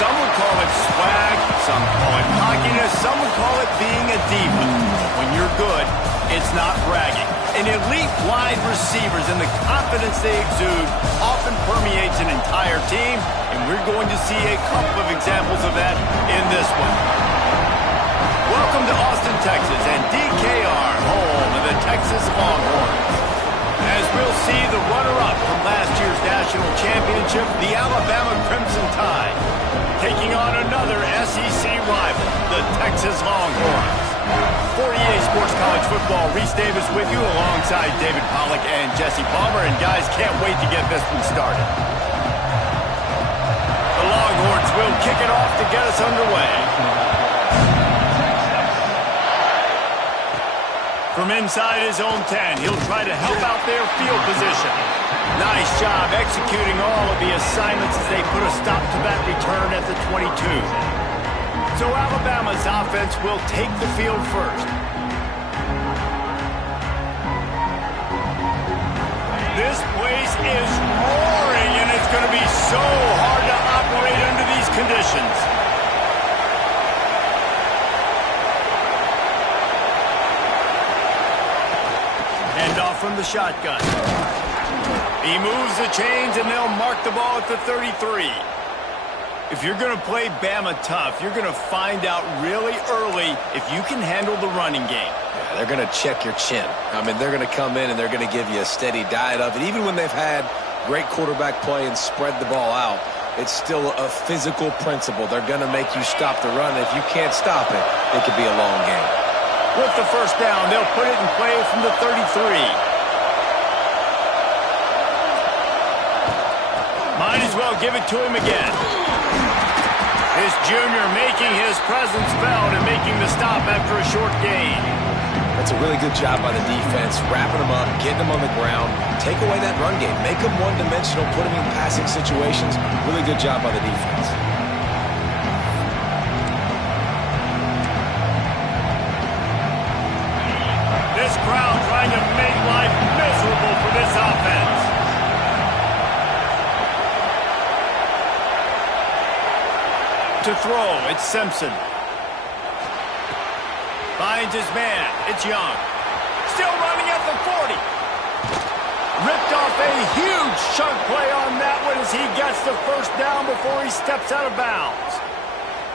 Some would call it swag, some call it cockiness, some would call it being a diva. When you're good, it's not bragging. An elite wide receivers and the confidence they exude often permeates an entire team, and we're going to see a couple of examples of that in this one. Welcome to Austin, Texas, and DKR, home of the Texas Longhorns. As we'll see the runner-up from last year's national championship, the Alabama Crimson Tide, taking on another SEC rival, the Texas Longhorns. For EA Sports College Football, Reese Davis with you alongside David Pollack and Jesse Palmer, and guys, can't wait to get this one started. The Longhorns will kick it off to get us underway. From inside his own 10, he'll try to help out their field position. Nice job executing all of the assignments as they put a stop to that return at the 22. So Alabama's offense will take the field first. This place is roaring, and it's going to be so hard to operate under these conditions. Handoff from the shotgun. He moves the chains, and they'll mark the ball at the 33. If you're going to play Bama tough, you're going to find out really early if you can handle the running game. Yeah, they're going to check your chin. I mean, they're going to come in and they're going to give you a steady diet of it. Even when they've had great quarterback play and spread the ball out, it's still a physical principle. They're going to make you stop the run. If you can't stop it, it could be a long game. With the first down, they'll put it in play from the 33. Might as well give it to him again. This junior making his presence felt and making the stop after a short gain. That's a really good job by the defense, wrapping them up, getting them on the ground, take away that run game, make them one-dimensional, put them in passing situations. Really good job by the defense. This crowd trying to make life miserable for this offense. To throw, it's Simpson. Finds his man, it's Young. Still running at the 40. Ripped off a huge chunk play on that one as he gets the first down before he steps out of bounds.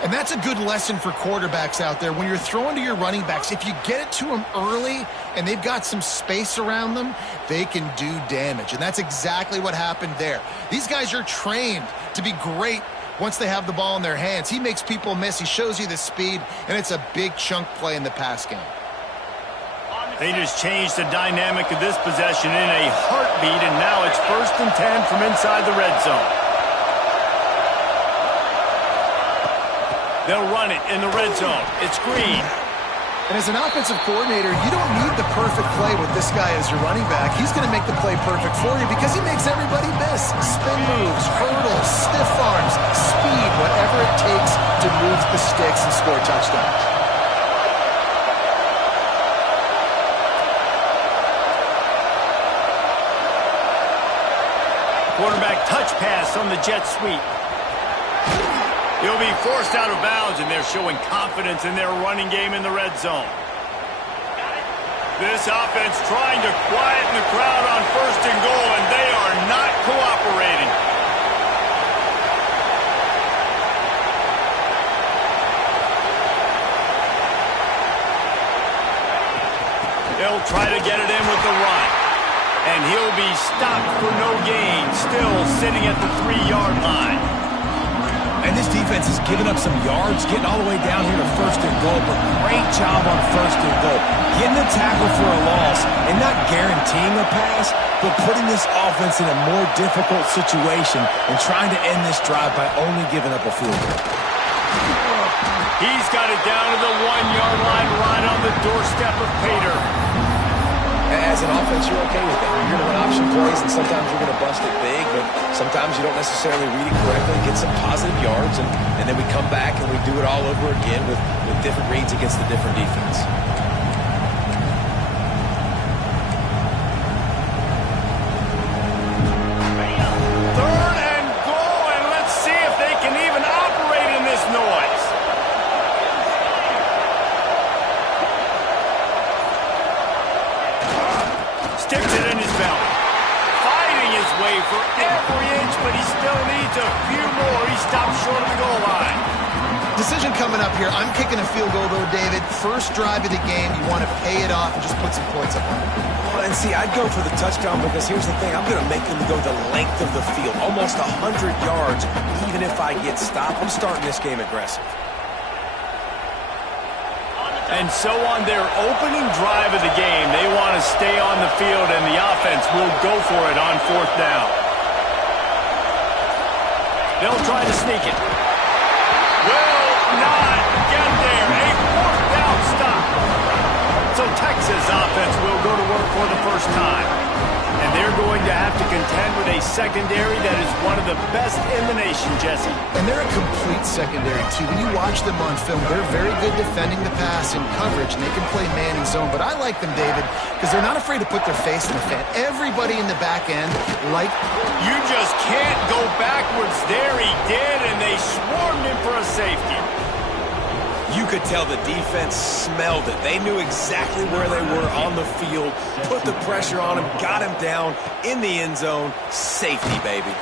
And that's a good lesson for quarterbacks out there. When you're throwing to your running backs, if you get it to them early and they've got some space around them, they can do damage. And that's exactly what happened there. These guys are trained to be great once they have the ball in their hands. He makes people miss. He shows you the speed, and it's a big chunk play in the pass game. They just changed the dynamic of this possession in a heartbeat, and now it's 1st and 10 from inside the red zone. They'll run it in the red zone. It's Green. And as an offensive coordinator, you don't need the perfect play with this guy as your running back. He's going to make the play perfect for you because he makes everybody miss. Spin moves, hurdles, stiff arms, speed, whatever it takes to move the sticks and score touchdowns. Quarterback touch pass on the jet sweep. He'll be forced out of bounds, and they're showing confidence in their running game in the red zone. This offense trying to quieten the crowd on 1st and goal, and they are not cooperating. They'll try to get it in with the run, and he'll be stopped for no gain, still sitting at the 3-yard line. And this defense has given up some yards, getting all the way down here to 1st and goal, but great job on 1st and goal. Getting the tackle for a loss and not guaranteeing a pass, but putting this offense in a more difficult situation and trying to end this drive by only giving up a field goal. He's got it down to the 1-yard line, right on the doorstep of Pater. As an offense, you're okay with that. You're going to run option plays, and sometimes you're going to bust it big, but sometimes you don't necessarily read it correctly, get some positive yards, and then we come back and we do it all over again with different reads against the different defense. Third and goal, and let's see if they can even operate every inch, but he still needs a few more. He stopped short of the goal line. Decision coming up here. I'm kicking a field goal, though, David. First drive of the game, you want to pay it off and just put some points up on it. And see, I'd go for the touchdown because here's the thing. I'm going to make them go the length of the field, almost 100 yards. Even if I get stopped, I'm starting this game aggressive. And so on their opening drive of the game, they want to stay on the field, and the offense will go for it on fourth down. They'll try to sneak it. Will not get there. A fourth down stop. So Texas offense will go to work for the first time. And they're going to have to contend with a secondary that is one of the best in the nation, Jesse. And they're a complete secondary, too. When you watch them on film, they're very good defending the pass in coverage, and they can play man and zone. But I like them, David, because they're not afraid to put their face in the fan. Everybody in the back end, like... You just can't go backwards there. He did, and they swarmed him for a safety. You could tell the defense smelled it. They knew exactly where they were on the field, put the pressure on him, got him down in the end zone. Safety, baby.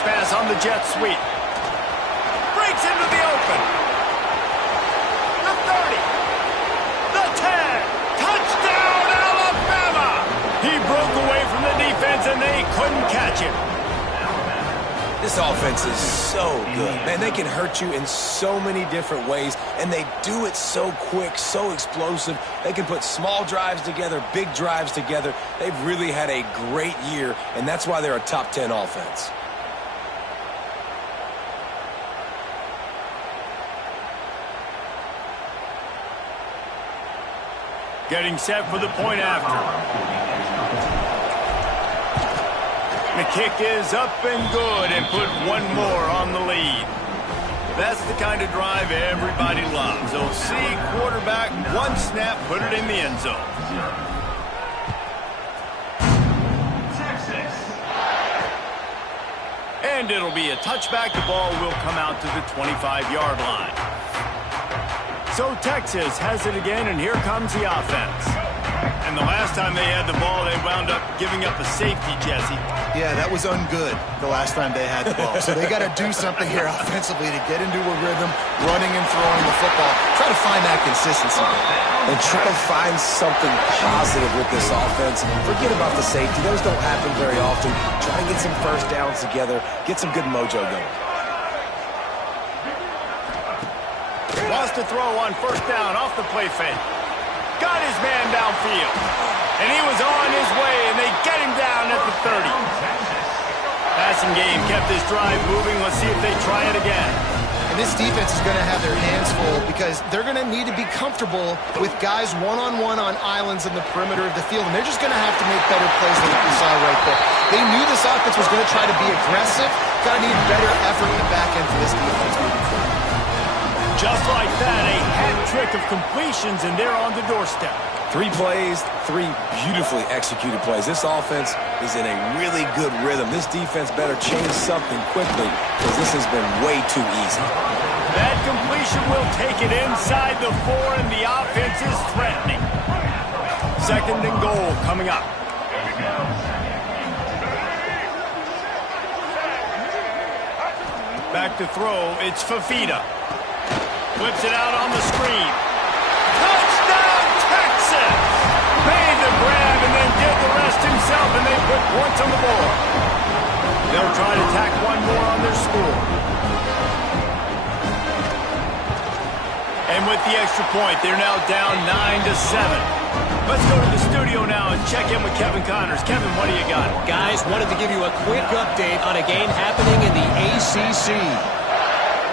Pass on the jet sweep. Breaks into the open. The 30. The 10. Touchdown, Alabama! He broke away from the defense, and they couldn't catch him. This offense is so good. Man, they can hurt you in so many different ways, and they do it so quick, so explosive. They can put small drives together, big drives together. They've really had a great year, and that's why they're a top 10 offense. Getting set for the point after. The kick is up and good, and put one more on the lead. That's the kind of drive everybody loves. They'll see quarterback, one snap, put it in the end zone. And it'll be a touchback. The ball will come out to the 25-yard line. So Texas has it again, and here comes the offense. And the last time they had the ball, they wound up giving up a safety, Jesse. Yeah, that was ungood the last time they had the ball. So they got to do something here offensively to get into a rhythm, running and throwing the football. Try to find that consistency. And try to find something positive with this offense. Forget about the safety. Those don't happen very often. Try to get some first downs together. Get some good mojo going. Wants to throw on first down off the play fake. Got his man downfield. And he was on his way, and they get him down at the 30. Passing game kept this drive moving. Let's see if they try it again. And this defense is going to have their hands full because they're going to need to be comfortable with guys one-on-one on islands in the perimeter of the field. And they're just going to have to make better plays than we saw right there. They knew this offense was going to try to be aggressive. Got to need better effort in the back end for this defense moving forward. Just like that, a hat trick of completions, and they're on the doorstep. 3 plays, 3 beautifully executed plays. This offense is in a really good rhythm. This defense better change something quickly because this has been way too easy. That completion will take it inside the 4, and the offense is threatening. Second and goal coming up. Back to throw, it's Fafita. Whips it out on the screen. Touchdown, Texas! Made the grab and then did the rest himself, and they put points on the board. They'll try to tack one more on their score. And with the extra point, they're now down 9-7. Let's go to the studio now and check in with Kevin Connors. Kevin, what do you got? Guys, wanted to give you a quick update on a game happening in the ACC.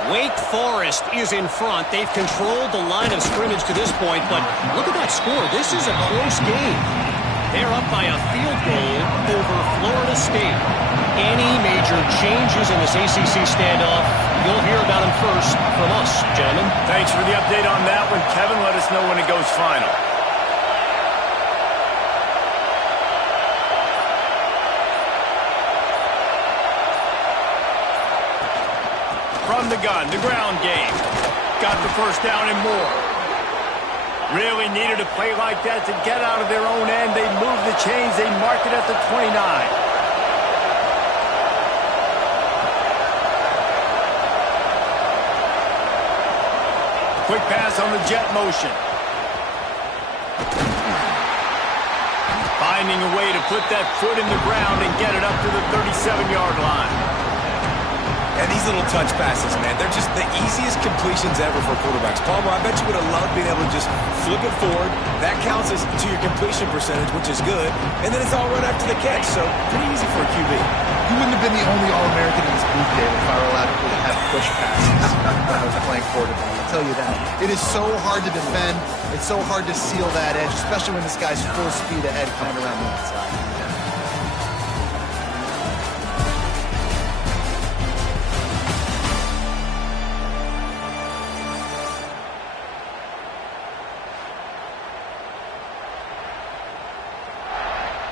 Wake Forest is in front. They've controlled the line of scrimmage to this point, but look at that score. This is a close game. They're up by a field goal over Florida State. Any major changes in this ACC standoff, you'll hear about them first from us, gentlemen. Thanks for the update on that one, Kevin. Let us know when it goes final. from the gun, the ground game. Got the first down and more. Really needed a play like that to get out of their own end. They move the chains. They mark it at the 29. Quick pass on the jet motion. Finding a way to put that foot in the ground and get it up to the 37-yard line. And these little touch passes, man, they're just the easiest completions ever for quarterbacks. Palmer, I bet you would have loved being able to just flip it forward. That counts as to your completion percentage, which is good. And then it's all run after the catch, so pretty easy for a QB. You wouldn't have been the only All-American in this booth game if I were allowed to have push passes when I was playing quarterback. I'll tell you that. It is so hard to defend. It's so hard to seal that edge, especially when this guy's full speed ahead coming around the outside.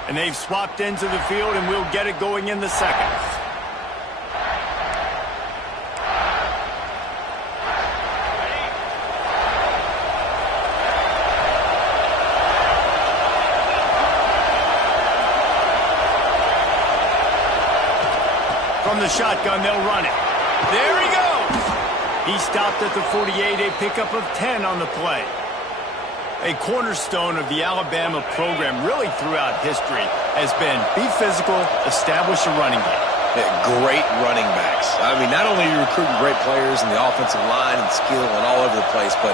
And they've swapped into the field, and we'll get it going in the second. From the shotgun, they'll run it. There he goes. He stopped at the 48, a pickup of 10 on the play. A cornerstone of the Alabama program really throughout history has been be physical, establish a running game. Yeah, great running backs. I mean, not only are you recruiting great players in the offensive line and skill and all over the place, but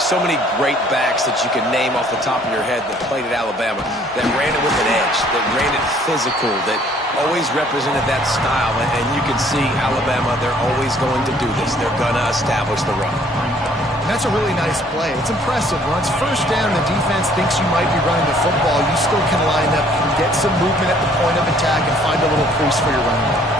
so many great backs that you can name off the top of your head that played at Alabama, that ran it with an edge, that ran it physical, that always represented that style. And you can see Alabama, they're always going to do this. They're going to establish the run. And that's a really nice play. It's impressive. Once first down, the defense thinks you might be running the football. You still can line up and get some movement at the point of attack and find a little crease for your running back.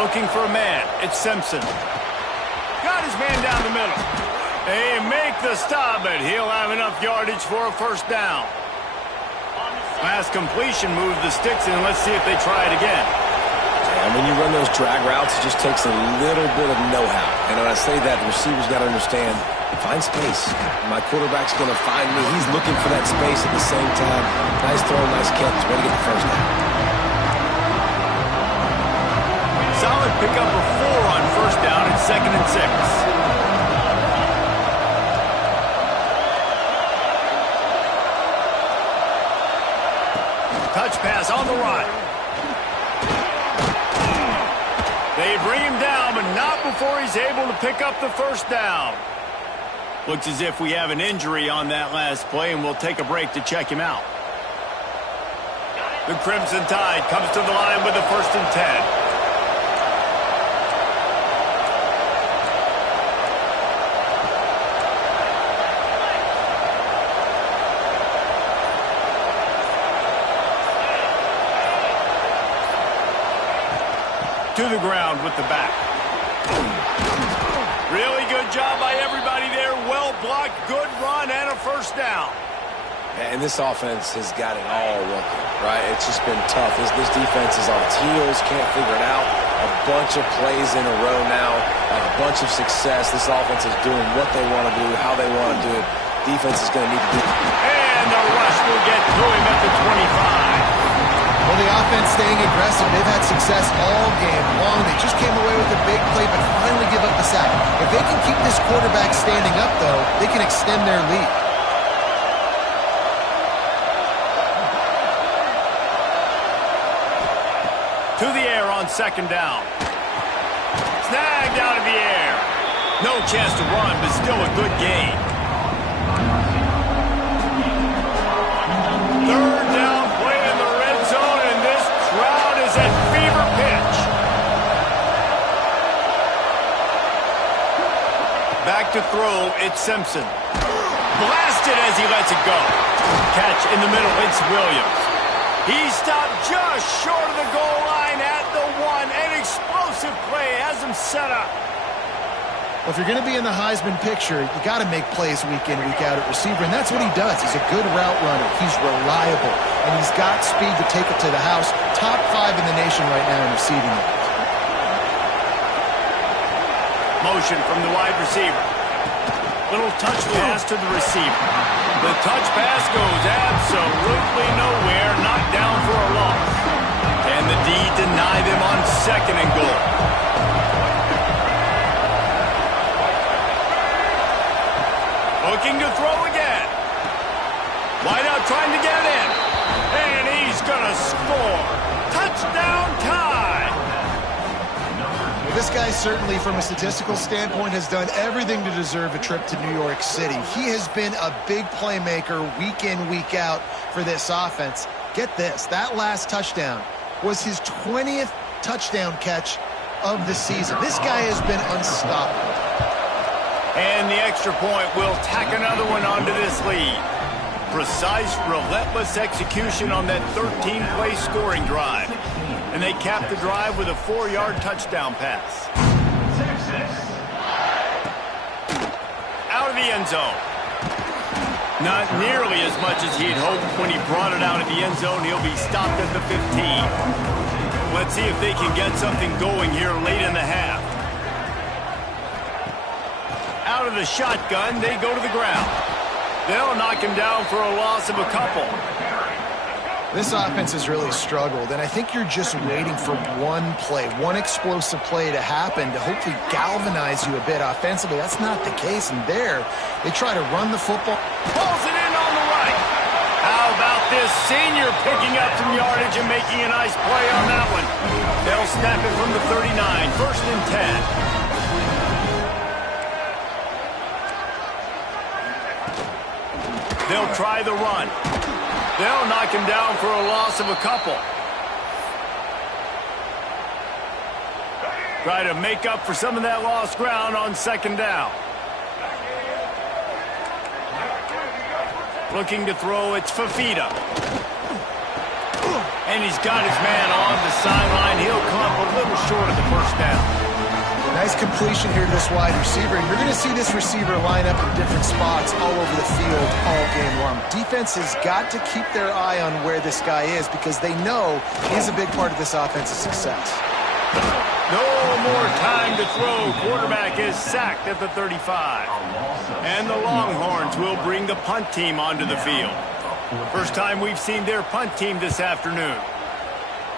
Looking for a man. It's Simpson. Got his man down the middle. They make the stop, but he'll have enough yardage for a first down. Last completion, move the sticks in. Let's see if they try it again. And when you run those drag routes, it just takes a little bit of know-how. And when I say that, the receiver's got to understand, find space. My quarterback's going to find me. He's looking for that space at the same time. Nice throw, nice catch. Way to get the first down. Solid pickup of 4 on first down and 2nd and 6. Touch pass on the run. They bring him down, but not before he's able to pick up the first down. Looks as if we have an injury on that last play, and we'll take a break to check him out. The Crimson Tide comes to the line with the 1st and 10. To the ground with the back. Really good job by everybody there. Well blocked, good run, and a first down. And this offense has got it all working, right? It's just been tough. This defense is on its heels, can't figure it out. A bunch of plays in a row now, a bunch of success. This offense is doing what they want to do, how they want to do it. Defense is going to need to do it. And the rush will get to him at the 25. Well, the offense staying aggressive. They've had success all game long. They just came away with a big play, but finally give up the sack. If they can keep this quarterback standing up, though, they can extend their lead. To the air on 2nd down. Snagged out of the air. No chance to run, but still a good gain. 3rd down play in the red zone, and this crowd is at fever pitch. Back to throw, it's Simpson. Blasted as he lets it go. Catch in the middle, it's Williams. He stopped just short of the goal line at the 1. An explosive play has him set up. Well, if you're going to be in the Heisman picture, you got to make plays week in, week out at receiver, and that's what he does. He's a good route runner. He's reliable, and he's got speed to take it to the house. Top 5 in the nation right now in receiving it. Motion from the wide receiver. Little touch pass to the receiver. The touch pass goes absolutely nowhere, knocked down for a loss. Can the D deny them on 2nd and goal? Looking to throw again. Wide out trying to get it in. And he's going to score. Touchdown tie. Well, this guy certainly, from a statistical standpoint, has done everything to deserve a trip to New York City. He has been a big playmaker week in, week out for this offense. Get this, that last touchdown was his 20th touchdown catch of the season. This guy has been unstoppable. And the extra point will tack another one onto this lead. Precise, relentless execution on that 13-play scoring drive. And they cap the drive with a 4-yard touchdown pass. Out of the end zone. Not nearly as much as he'd hoped when he brought it out of the end zone. He'll be stopped at the 15. Let's see if they can get something going here late in the half. Out of the shotgun, they go to the ground. They'll knock him down for a loss of a couple. This offense has really struggled, and I think you're just waiting for one play, one explosive play to happen to hopefully galvanize you a bit offensively. That's not the case, and there, they try to run the football. Pulls it in on the right. How about this senior picking up some yardage and making a nice play on that one? They'll snap it from the 39, 1st and 10. They'll try the run. They'll knock him down for a loss of a couple. Try to make up for some of that lost ground on 2nd down. Looking to throw, it's Fafita. And he's got his man on the sideline. He'll come up a little short of the 1st down. Nice completion here to this wide receiver. And you're going to see this receiver line up in different spots all over the field all game long. Defense has got to keep their eye on where this guy is because they know he's a big part of this offense's success. No more time to throw. Quarterback is sacked at the 35. And the Longhorns will bring the punt team onto the field. First time we've seen their punt team this afternoon.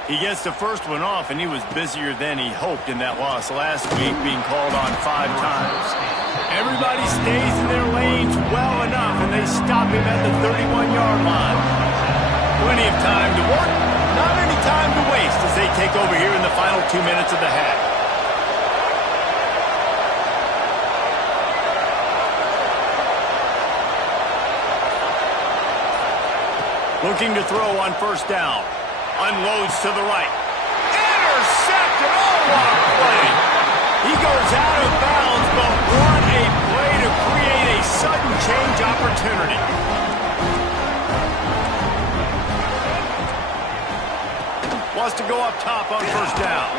He gets the first one off, and he was busier than he hoped in that loss last week, being called on 5 times. Everybody stays in their lanes well enough, and they stop him at the 31-yard line. Plenty of time to work, not any time to waste as they take over here in the final 2 minutes of the half. Looking to throw on 1st down. Unloads to the right. Intercepted. Oh, what a play. He goes out of bounds, but what a play to create a sudden change opportunity. Wants to go up top on 1st down.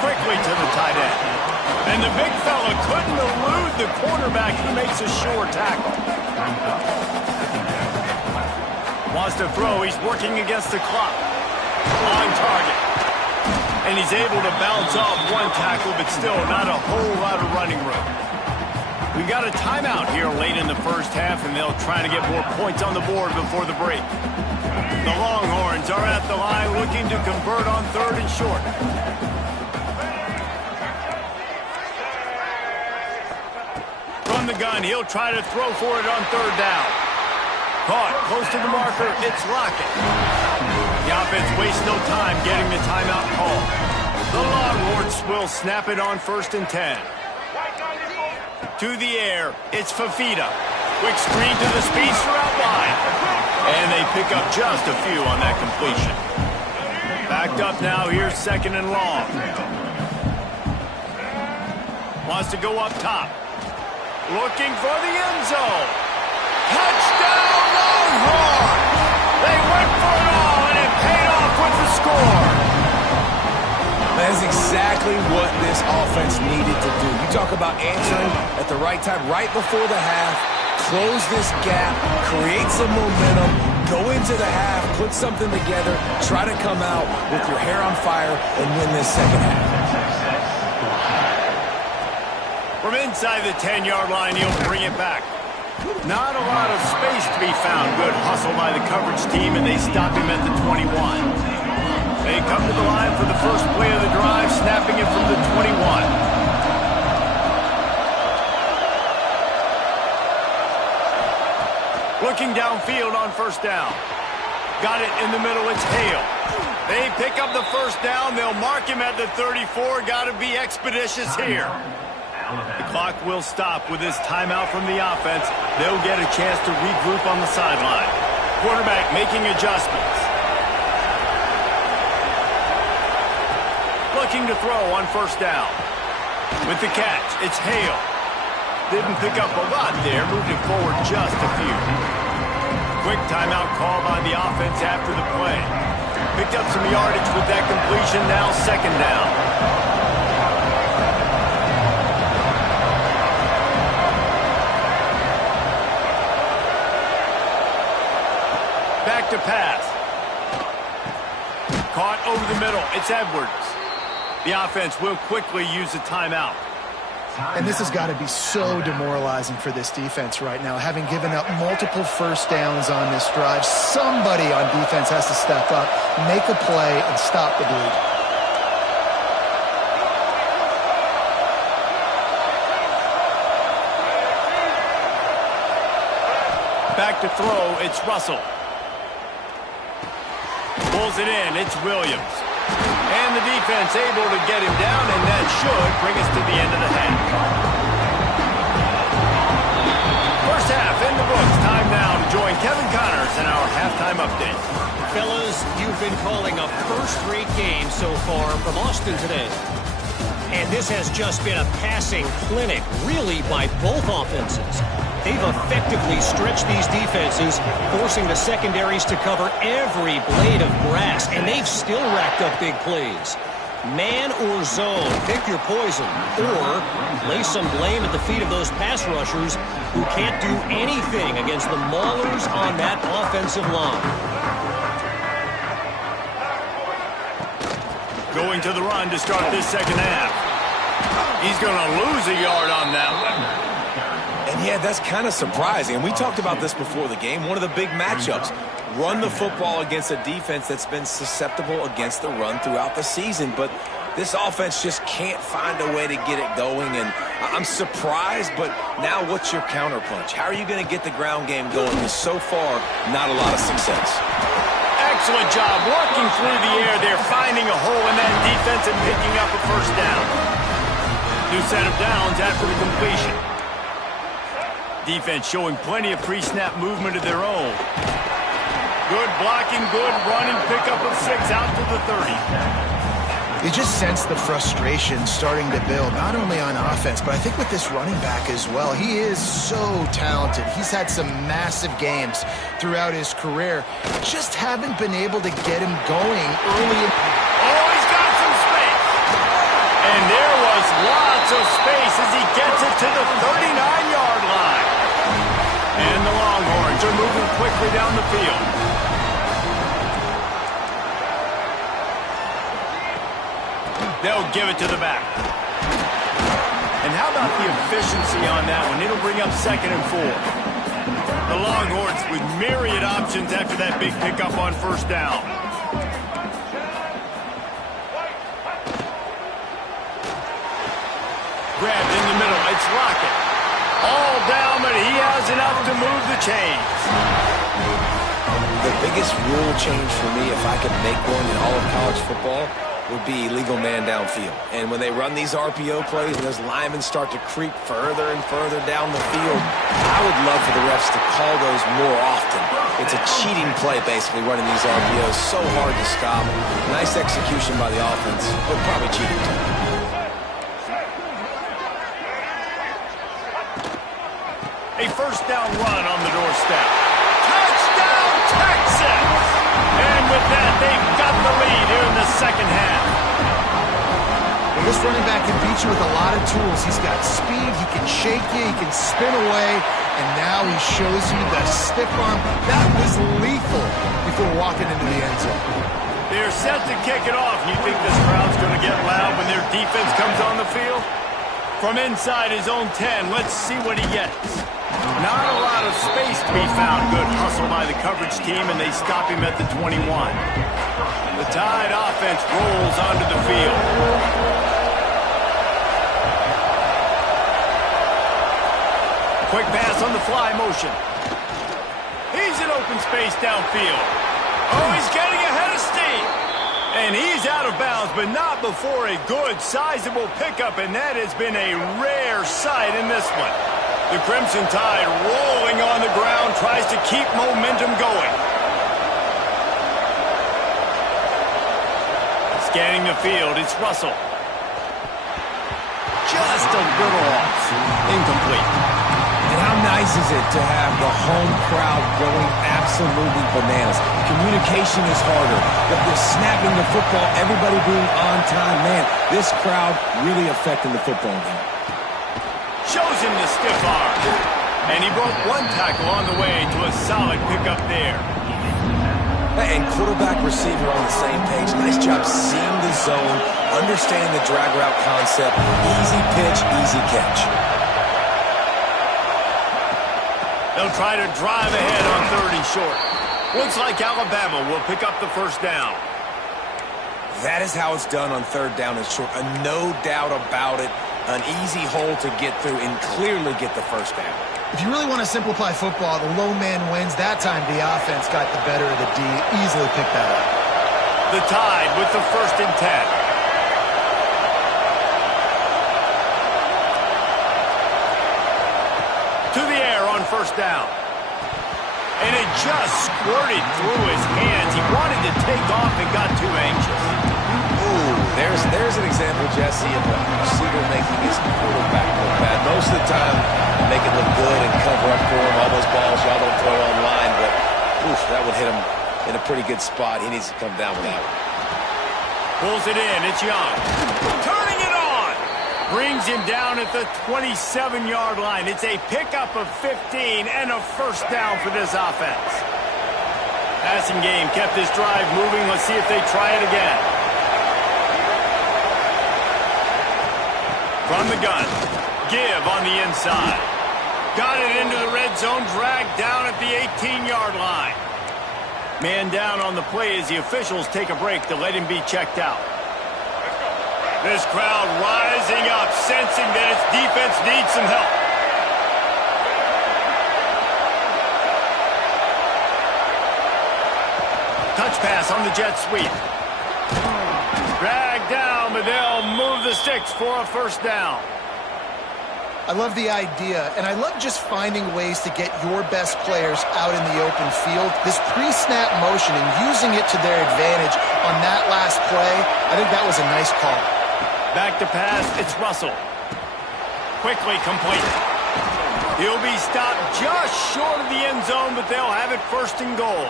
Quickly to the tight end. And the big fella couldn't elude the quarterback. He makes a sure tackle. Wants to throw. He's working against the clock. On target. And he's able to bounce off one tackle, but still not a whole lot of running room. We've got a timeout here late in the 1st half, and they'll try to get more points on the board before the break. The Longhorns are at the line looking to convert on 3rd and short. From the gun, he'll try to throw for it on 3rd down. Caught close to the marker, it's Lockett. The offense wastes no time getting the timeout call. The Longhorns will snap it on 1st and 10. To the air, it's Fafita. Quick screen to the speedster out wide. And they pick up just a few on that completion. Backed up now, here's 2nd and long. Wants to go up top. Looking for the end zone. Touchdown Longhorns! They went for it all, and it paid off with the score. That's exactly what this offense needed to do. You talk about answering at the right time, right before the half, close this gap, create some momentum, go into the half, put something together, try to come out with your hair on fire and win this second half. From inside the 10-yard line, he'll bring it back. Not a lot of space to be found. Good hustle by the coverage team, and they stop him at the 21. They come to the line for the first play of the drive, snapping it from the 21. Looking downfield on first down. Got it in the middle, it's Hale. They pick up the first down, they'll mark him at the 34. Got to be expeditious here. The clock will stop with this timeout from the offense. They'll get a chance to regroup on the sideline. Quarterback making adjustments. Looking to throw on first down. With the catch, it's Hale. Didn't pick up a lot there, moved it forward just a few. Quick timeout call by the offense after the play. Picked up some yardage with that completion, now second down. Back to pass. Caught over the middle. It's Edwards. The offense will quickly use a timeout. And this has got to be so demoralizing for this defense right now. Having given up multiple first downs on this drive, somebody on defense has to step up, make a play, and stop the bleed. Back to throw. It's Russell. Pulls it in. It's Williams. And the defense able to get him down, and that should bring us to the end of the half. First half in the books. Time now to join Kevin Connors in our halftime update. Fellas, you've been calling a first-rate game so far from Austin today. And this has just been a passing clinic, really, by both offenses. They've effectively stretched these defenses, forcing the secondaries to cover every blade of grass, and they've still racked up big plays. Man or zone, pick your poison, or lay some blame at the feet of those pass rushers who can't do anything against the maulers on that offensive line. Going to the run to start this second half. He's going to lose a yard on that one. And yeah, that's kind of surprising. And we talked about this before the game. One of the big matchups. Run the football against a defense that's been susceptible against the run throughout the season. But this offense just can't find a way to get it going. And I'm surprised, but now what's your counterpunch? How are you going to get the ground game going? Because so far, not a lot of success. Excellent job working through the air there, finding a hole in that defense and picking up a first down. New set of downs after the completion. Defense showing plenty of pre-snap movement of their own. Good blocking, good running, pickup of 6 out to the 30. You just sense the frustration starting to build, not only on offense, but I think with this running back as well. He is so talented. He's had some massive games throughout his career. Just haven't been able to get him going early. Oh, he's got some space. And there was lots of space as he gets it to the 39-yard line. And the Longhorns are moving quickly down the field. They'll give it to the back. And how about the efficiency on that one? It'll bring up 2nd and 4. The Longhorns with myriad options after that big pickup on first down. Grabbed in the middle. It's Lockett. All down, but he has enough to move the chains. The biggest rule change for me, if I could make one in all of college football, would be legal man downfield. And when they run these RPO plays and those linemen start to creep further and further down the field, I would love for the refs to call those more often. It's a cheating play, basically, running these RPOs. So hard to stop. Nice execution by the offense, but probably cheating too. A first down run on the doorstep. Touchdown, Texas! And with that, they've got the lead here in the second half. This running back can beat you with a lot of tools. He's got speed, he can shake you, he can spin away, and now he shows you the stiff arm. That was lethal before walking into the end zone. They're set to kick it off. You think this crowd's going to get loud when their defense comes on the field? From inside his own 10, let's see what he gets. Not a lot of space to be found. Good hustle by the coverage team, and they stop him at the 21. The Tide offense rolls onto the field. Quick pass on the fly motion. He's in open space downfield. Oh, he's getting ahead of steam. And he's out of bounds, but not before a good, sizable pickup, and that has been a rare sight in this one. The Crimson Tide rolling on the ground, tries to keep momentum going. Scanning the field, it's Russell. Just a little off. Incomplete. And how nice is it to have the home crowd going absolutely bananas? Communication is harder. They're snapping the football, everybody being on time. Man, this crowd really affecting the football game. Shows him the stiff arm. And he broke one tackle on the way to a solid pickup there. And quarterback receiver on the same page. Nice job seeing the zone, understanding the drag route concept. Easy pitch, easy catch. They'll try to drive ahead on 3rd and short. Looks like Alabama will pick up the first down. That is how it's done on 3rd down and short. No doubt about it. An easy hole to get through and clearly get the first down. If you really want to simplify football, the low man wins. That time the offense got the better of the D. Easily picked that up. The Tide with the 1st and 10. To the air on 1st down. And it just squirted through his hands. He wanted to take off and got too anxious. Ooh, there's an example, Jesse, of a receiver making his quarterback look bad. Most of the time, make it look good and cover up for him. All those balls y'all don't throw online, but oof, that would hit him in a pretty good spot. He needs to come down with that one. Pulls it in. It's Young. Turning it on. Brings him down at the 27-yard line. It's a pickup of 15 and a first down for this offense. Passing game kept this drive moving. Let's see if they try it again. From the gun. Give on the inside. Got it into the red zone. Dragged down at the 18-yard line. Man down on the play as the officials take a break to let him be checked out. This crowd rising up, sensing that its defense needs some help. Touch pass on the jet sweep. Dragged down, but they'll move the sticks for a first down. I love the idea, and I love just finding ways to get your best players out in the open field. This pre-snap motion and using it to their advantage on that last play, I think that was a nice call. Back to pass, it's Russell. Quickly complete. He'll be stopped just short of the end zone, but they'll have it 1st and goal.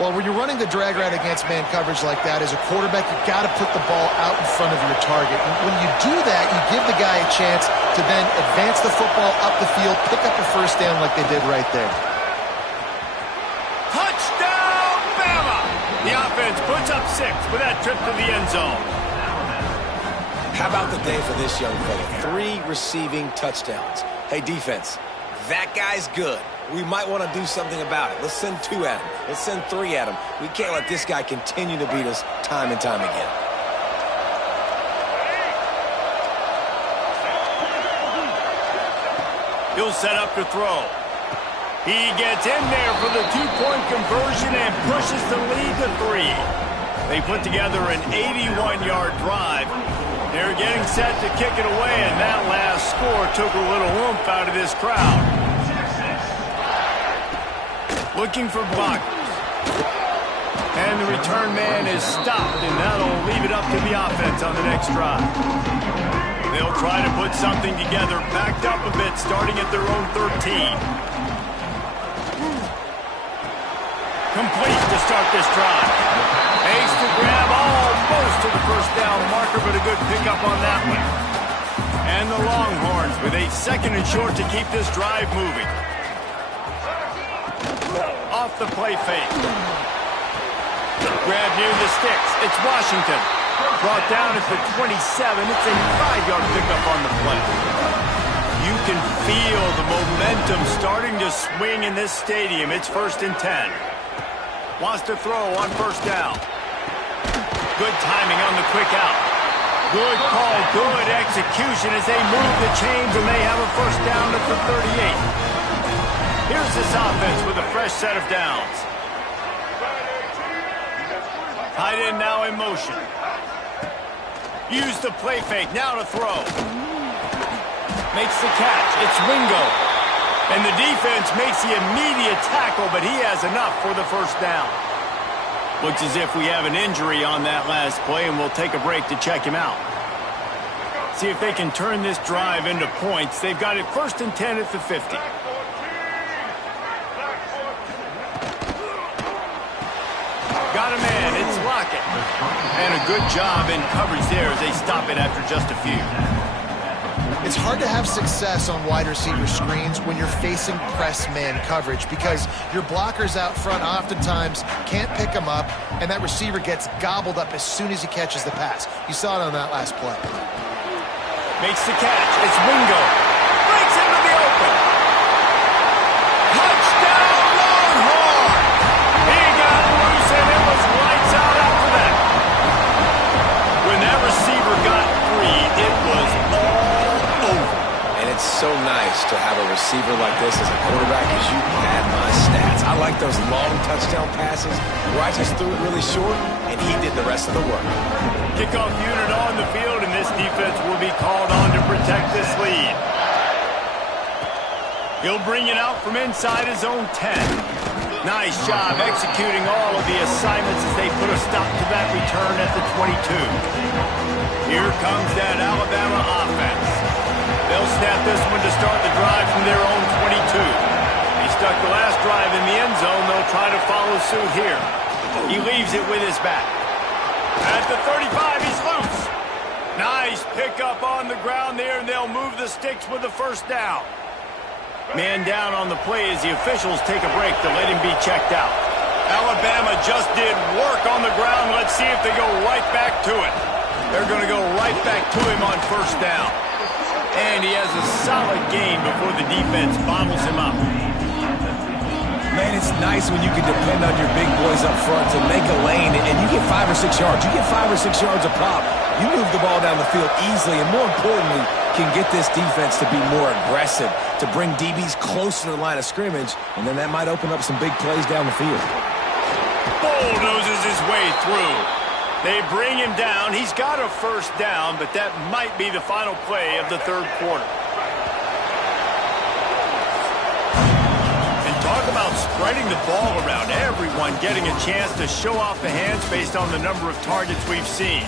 Well, when you're running the drag route against man coverage like that, as a quarterback, you've got to put the ball out in front of your target. And when you do that, you give the guy a chance to then advance the football up the field, pick up a first down like they did right there. Touchdown, Bama! The offense puts up 6 with that trip to the end zone. How about the day for this young fella? 3 receiving touchdowns. Hey, defense, that guy's good. We might want to do something about it. Let's send 2 at him. Let's send 3 at him. We can't let this guy continue to beat us time and time again. He'll set up to throw. He gets in there for the 2-point conversion and pushes the lead to 3. They put together an 81-yard drive. They're getting set to kick it away, and that last score took a little oomph out of this crowd. Looking for blockers. And the return man is stopped, and that'll leave it up to the offense on the next drive. They'll try to put something together, backed up a bit, starting at their own 13. Complete to start this drive. Ace to grab all close to the first down marker, but a good pickup on that one. And the Longhorns with a 2nd and short to keep this drive moving. Off the play fake. Grab near the sticks. It's Washington. Brought down at the 27. It's a 5-yard pickup on the play. You can feel the momentum starting to swing in this stadium. It's 1st and 10. Wants to throw on first down. Good timing on the quick out. Good call, good execution as they move the chains and they have a first down at the 38. Here's this offense with a fresh set of downs. Tight end now in motion. Use the play fake, now to throw. Makes the catch, it's Wingo. And the defense makes the immediate tackle, but he has enough for the first down. Looks as if we have an injury on that last play, and we'll take a break to check him out. See if they can turn this drive into points. They've got it 1st and 10 at the 50. Got a man, it's Lockett. And a good job in coverage there as they stop it after just a few. It's hard to have success on wide receiver screens when you're facing press man coverage because your blockers out front oftentimes can't pick them up, and that receiver gets gobbled up as soon as he catches the pass. You saw it on that last play. Makes the catch. It's Wingo. Breaks into the open. Touchdown, Longhorn! He got loose, and it was lights out after that. When that receiver got free, it was all over. And it's so nice to have a receiver like this as a quarterback as you pad my stats. I like those long touchdown passes where I just threw it really short, and he did the rest of the work. Kickoff unit on the field, and this defense will be called on to protect this lead. He'll bring it out from inside his own 10. Nice job executing all of the assignments as they put a stop to that return at the 22. Here comes that Alabama offense. They'll snap this one to start the drive from their own 22. He stuck the last drive in the end zone. They'll try to follow suit here. He leaves it with his back. At the 35, he's loose. Nice pickup on the ground there, and they'll move the sticks with the first down. Man down on the play as the officials take a break to let him be checked out. Alabama just did work on the ground. Let's see if they go right back to it. They're going to go right back to him on first down. And he has a solid gain before the defense bottles him up. Man, it's nice when you can depend on your big boys up front to make a lane, and you get 5 or 6 yards. You get 5 or 6 yards a pop. You move the ball down the field easily, and more importantly, can get this defense to be more aggressive, to bring DBs closer to the line of scrimmage, and then that might open up some big plays down the field. Bulldozes his way through. They bring him down. He's got a first down, but that might be the final play of the third quarter. Talk about spreading the ball around, everyone getting a chance to show off the hands based on the number of targets we've seen.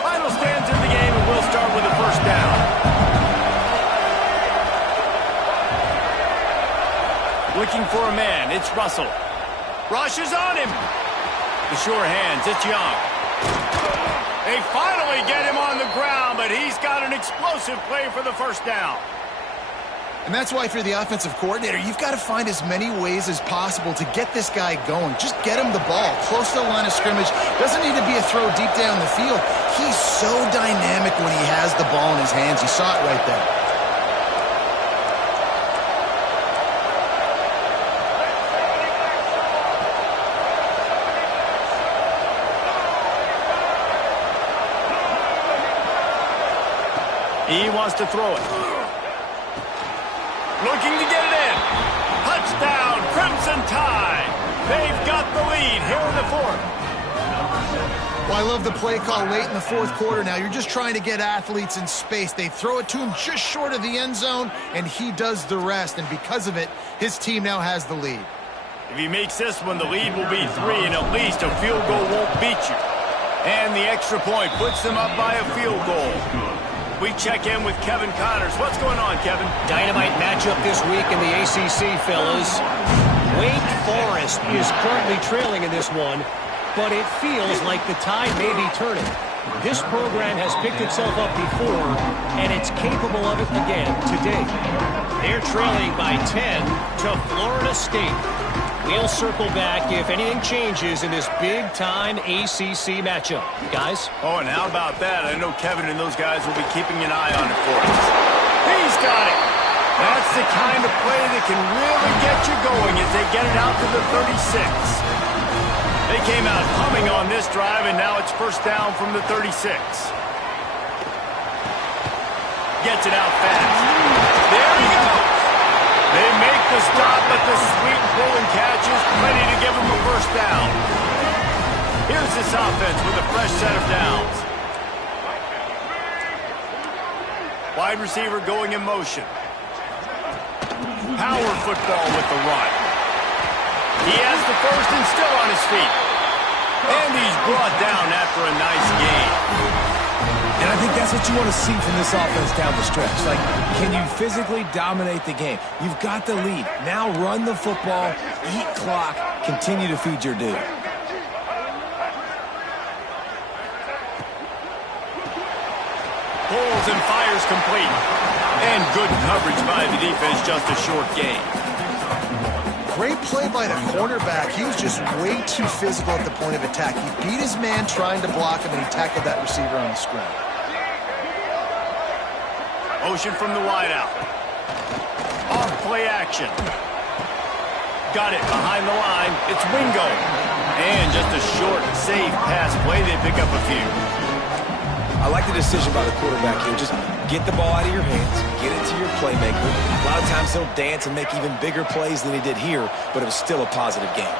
Final stands in the game, and we'll start with a first down. Looking for a man, it's Russell. Rush is on him. The sure hands, it's Young. They finally get him on the ground, but he's got an explosive play for the first down. And that's why if you're the offensive coordinator, you've got to find as many ways as possible to get this guy going. Just get him the ball close to the line of scrimmage. Doesn't need to be a throw deep down the field. He's so dynamic when he has the ball in his hands. You saw it right there. He wants to throw it. Looking to get it in. Touchdown, Crimson Tide. They've got the lead here in the fourth. Well, I love the play call late in the fourth quarter now. You're just trying to get athletes in space. They throw it to him just short of the end zone, and he does the rest. And because of it, his team now has the lead. If he makes this one, the lead will be 3, and at least a field goal won't beat you. And the extra point puts them up by a field goal. We check in with Kevin Connors. What's going on, Kevin? Dynamite matchup this week in the ACC, fellas. Wake Forest is currently trailing in this one, but it feels like the tide may be turning. This program has picked itself up before, and it's capable of it again today. They're trailing by 10 to Florida State. We'll circle back if anything changes in this big-time ACC matchup. Guys? Oh, and how about that? I know Kevin and those guys will be keeping an eye on it for us. He's got it. That's the kind of play that can really get you going as they get it out to the 36. They came out humming on this drive, and now it's first down from the 36. Gets it out fast. There he goes. They make the stop, but the sweet pulling catch is plenty to give them a first down. Here's this offense with a fresh set of downs. Wide receiver going in motion. Power football with the run. He has the first and still on his feet. And he's brought down after a nice gain. And I think that's what you want to see from this offense down the stretch. Like, can you physically dominate the game? You've got the lead. Now run the football, eat clock, continue to feed your dude. Pulls and fires complete. And good coverage by the defense, just a short gain. Great play by the cornerback. He was just way too physical at the point of attack. He beat his man trying to block him, and he tackled that receiver on the scrum. Motion from the wideout. Off play action. Got it behind the line. It's Wingo. And just a short, safe pass play. They pick up a few. I like the decision by the quarterback here. Just get the ball out of your hands, get it to your playmaker. A lot of times he'll dance and make even bigger plays than he did here, but it was still a positive game.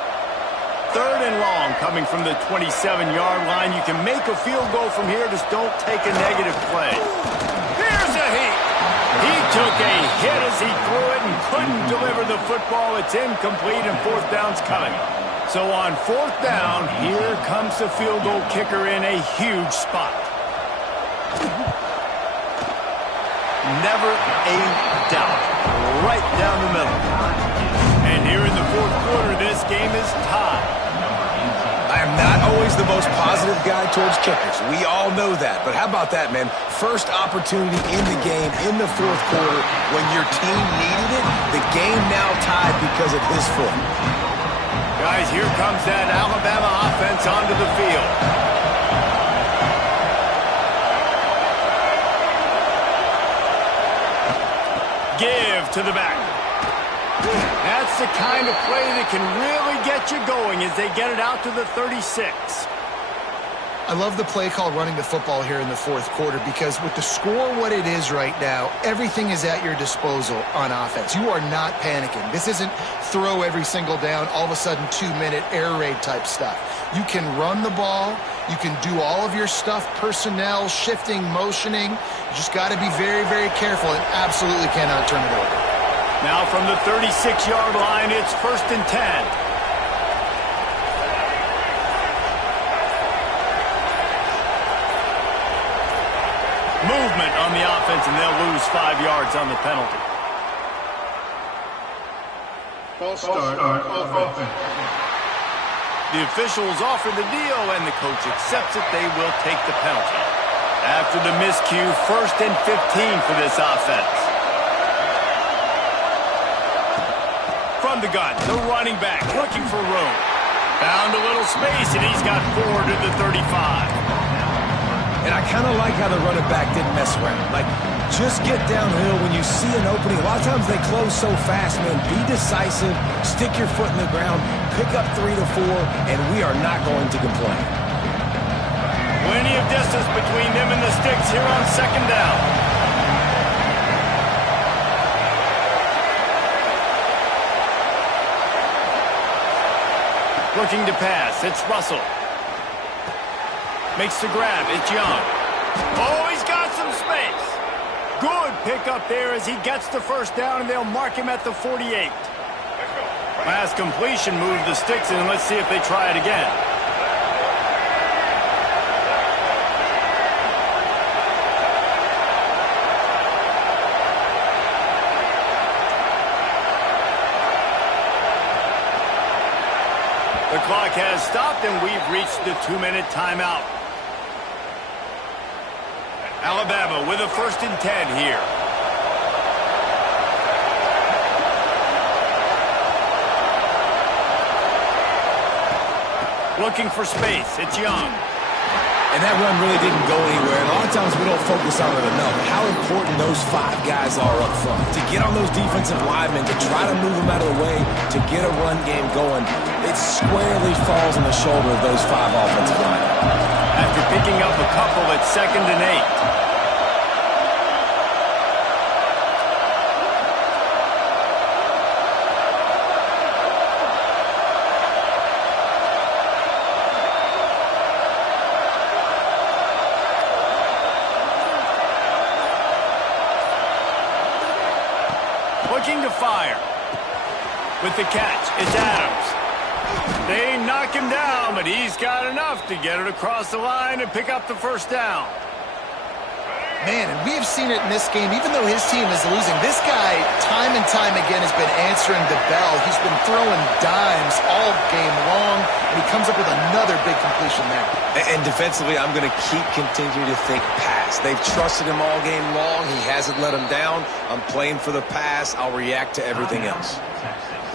Third and long coming from the 27-yard line. You can make a field goal from here. Just don't take a negative play. Here's a heat. He took a hit as he threw it and couldn't deliver the football. It's incomplete and fourth down's coming. So on fourth down, here comes the field goal kicker in a huge spot. Never a doubt. Right down the middle. And here in the fourth quarter, this game is tied. I am not always the most positive guy towards kickers. We all know that. But how about that, man? First opportunity in the game, in the fourth quarter, when your team needed it, the game now tied because of his foot. Guys, here comes that Alabama offense onto the field. Give to the back. That's the kind of play that can really get you going as they get it out to the 36. I love the play call running the football here in the fourth quarter because with the score what it is right now, everything is at your disposal on offense. You are not panicking. This isn't throw every single down, all of a sudden 2-minute air raid type stuff. You can run the ball. You can do all of your stuff, personnel, shifting, motioning. You just got to be very, very careful and absolutely cannot turn it over. Now from the 36-yard line, it's first and 10. Movement on the offense, and they'll lose 5 yards on the penalty. False start offense. The officials offer the deal, and the coach accepts it. They will take the penalty. After the miscue, first and 15 for this offense. From the gun, the running back looking for room. Found a little space, and he's got 4 to the 35. And I kind of like how the running back didn't mess around. Like, just get downhill when you see an opening. A lot of times they close so fast, man. Be decisive, stick your foot in the ground, pick up 3 to 4, and we are not going to complain. Plenty of distance between them and the sticks here on second down. Looking to pass, it's Russell. Makes the grab, it's Young. Oh, he's got some space. Good pickup there as he gets the first down, and they'll mark him at the 48. Pass completion moved the sticks, and let's see if they try it again. The clock has stopped, and we've reached the 2-minute timeout. Alabama with a 1st and 10 here. Looking for space. It's Young. And that run really didn't go anywhere. And a lot of times we don't focus on it enough. How important those 5 guys are up front. To get on those defensive linemen, to try to move them out of the way, to get a run game going, it squarely falls on the shoulder of those 5 offensive linemen. After picking up a couple at 2nd and 8. Looking to fire. With the catch, it's Adams. They knock him down, but he's got enough to get it across the line and pick up the 1st down. Man, and we have seen it in this game, even though his team is losing. This guy, time and time again, has been answering the bell. He's been throwing dimes all game long, and he comes up with another big completion there. And defensively, I'm going to keep continuing to think pass. They've trusted him all game long. He hasn't let him down. I'm playing for the pass. I'll react to everything else.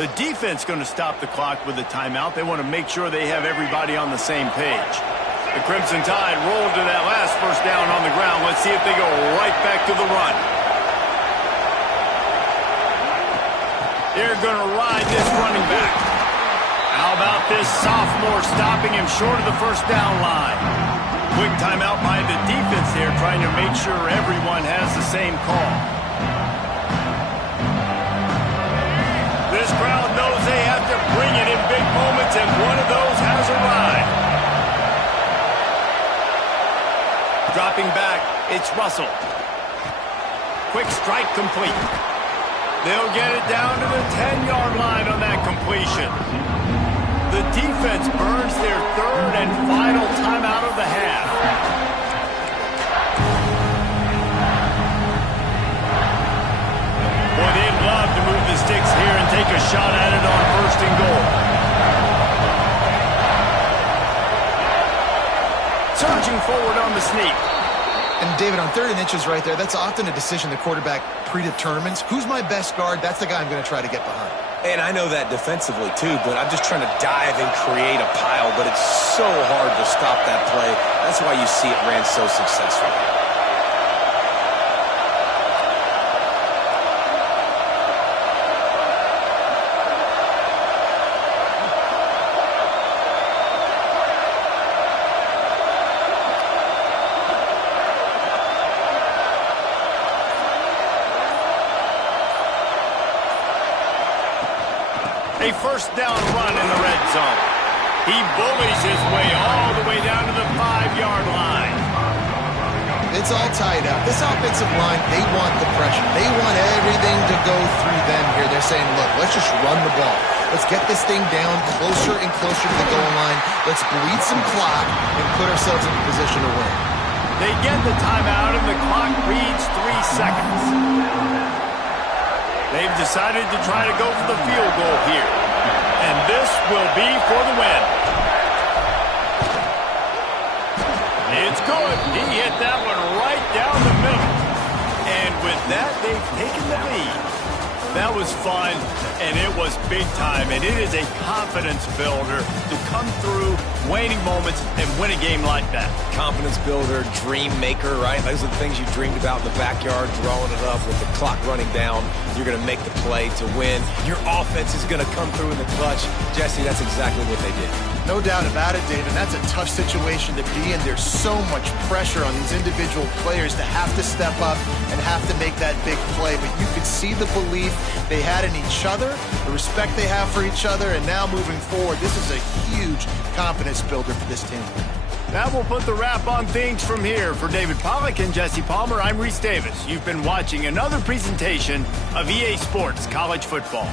The defense going to stop the clock with a timeout. They want to make sure they have everybody on the same page. The Crimson Tide rolled to that last 1st down on the ground. Let's see if they go right back to the run. They're going to ride this running back. How about this sophomore stopping him short of the 1st down line? Quick timeout by the defense there, trying to make sure everyone has the same call. This crowd knows they have to bring it in big moments, and one of those has arrived. Dropping back, it's Russell. Quick strike complete. They'll get it down to the 10-yard line on that completion. The defense burns their 3rd and final timeout of the half. Boy, they'd love to move the sticks here and take a shot at it on 1st and goal. Surging forward on the sneak. And David, on 3rd and inches right there, that's often a decision the quarterback predetermines. Who's my best guard? That's the guy I'm going to try to get behind. And I know that defensively, too, but I'm just trying to dive and create a pile, but it's so hard to stop that play. That's why you see it ran so successfully. A 1st down run in the red zone. He bullies his way all the way down to the 5-yard line. It's all tied up. This offensive line, they want the pressure. They want everything to go through them here. They're saying, look, let's just run the ball. Let's get this thing down closer and closer to the goal line. Let's bleed some clock and put ourselves in a position to win. They get the timeout, and the clock reads 3 seconds. They've decided to try to go for the field goal here. And this will be for the win. It's good. He hit that one right down the middle. And with that, they've taken the lead. That was fun, and it was big time, and it is a confidence builder to come through waning moments and win a game like that. Confidence builder, dream maker, right? Those are the things you dreamed about in the backyard, drawing it up with the clock running down. You're going to make the play to win. Your offense is going to come through in the clutch. Jesse, that's exactly what they did. No doubt about it, David. That's a tough situation to be in. There's so much pressure on these individual players to have to step up and have to make that big play. But you could see the belief they had in each other, the respect they have for each other, and now moving forward, this is a huge confidence builder for this team. That will put the wrap on things from here. For David Pollack and Jesse Palmer, I'm Reese Davis. You've been watching another presentation of EA Sports College Football.